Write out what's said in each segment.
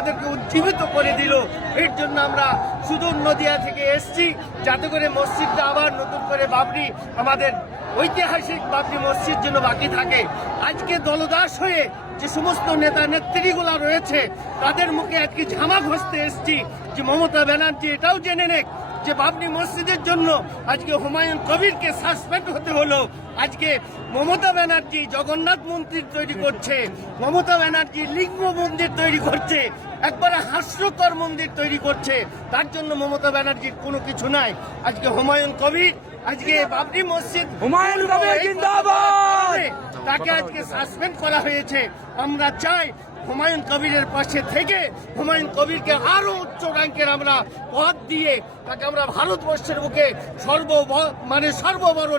আমাদেরকে উজ্জীবিত করে দিল। এর জন্য আমরা সুদূর নদিয়া থেকে এসছি, যাতে করে মসজিদটা আবার নতুন করে বাবরি, আমাদের ঐতিহাসিক বাবরি মসজিদ যেন বাকি থাকে। আজকে দলদাস হয়ে যে সমস্ত নেতা নেত্রীগুলা রয়েছে, তাদের মুখে আজকে ঝামা ঘষতে এসছি যে মমতা ব্যানার্জি এটাও জেনে নেক যে বাবরি মসজিদের জন্য আজকে হুমায়ুন কবিরকে সাসপেন্ড হতে হলো। আজকে মমতা ব্যানার্জি জগন্নাথ মন্দির তৈরি করছে, মমতা ব্যানার্জি লিঙ্গ মন্দির তৈরি করছে, একবারে হাস্যকর মন্দির তৈরি করছে। তার জন্য মমতা ব্যানার্জির কোনো কিছু নাই। আজকে হুমায়ুন কবির, আজকে বাবরি মসজিদ, হুমায়ুন কবির জিন্দাবাদ, তাকে আজকে সাসপেন্ড করা হয়েছে। আমরা চাই হুমায়ুন কবিরের পাশে থেকে হুমায়ুন কবিরকে আরো উচ্চ র্যাঙ্কের আমরা পদ দিয়ে তাকে আমরা ভারতবর্ষের বুকে সর্ববড়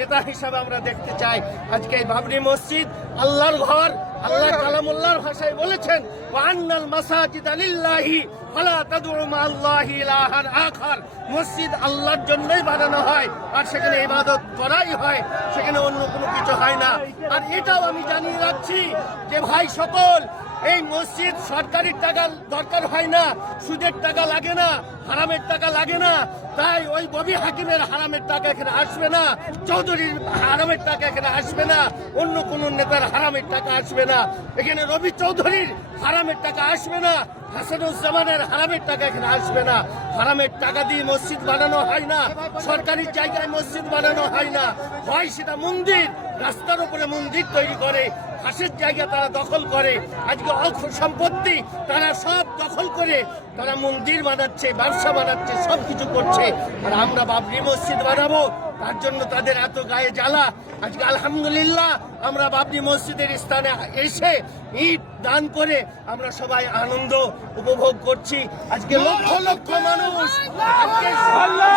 নেতা হিসাবে আমরা দেখতে চাই। আজকে এই বাবরি মসজিদ আল্লাহর ঘর। আল্লাহ কালামুল্লাহর ভাষায় বলেছেন, ওয়ান্নাল মাসাজিদ লিল্লাহি ফালা তাদউ মাআল্লাহি ইলাহান আখার। মসজিদ আল্লাহর জন্যই বানানো হয়, আর সেখানে ইবাদত করাই হয়, সেখানে অন্য কোনো কিছু হয় না। আর এটাও আমি জানিয়ে রাখছি যে ভাই সকল, এই মসজিদ সরকারি টাকা দরকার হয় না, সুদের টাকা লাগে না, হারামের টাকা লাগে না। তাই ওই ববি হাকিমের হারামের টাকা এখানে আসবে না, চৌধুরীর হারামের টাকা এখানে আসবে না, অন্য কোন নেতার হারামের টাকা আসবে না, এখানে রবি চৌধুরীর হারামের টাকা আসবে না, হাসানুজ্জামানের হারামের টাকা এখানে আসবে না। হারামের টাকা দিয়ে মসজিদ বানানো হয় না, সরকারি জায়গায় মসজিদ বানানো হয় না। হয় সেটা মন্দির, রাস্তার উপরে মন্দির তৈরি করে, ঘাসের জায়গা তারা দখল করে, আজকে সম্পত্তি তারা সব দখল করে তারা মন্দির বানাচ্ছে, ব্যবসা বানাচ্ছে, সবকিছু করছে। আর আমরা বাবরি মসজিদ বানাবো, তার জন্য তাদের এত গায়ে জ্বালা। আজকে আলহামদুলিল্লাহ আমরা বাবরি মসজিদের স্থানে এসে ইট দান করে আমরা সবাই আনন্দ উপভোগ করছি। আজকে লক্ষ লক্ষ মানুষ আজকে আল্লাহ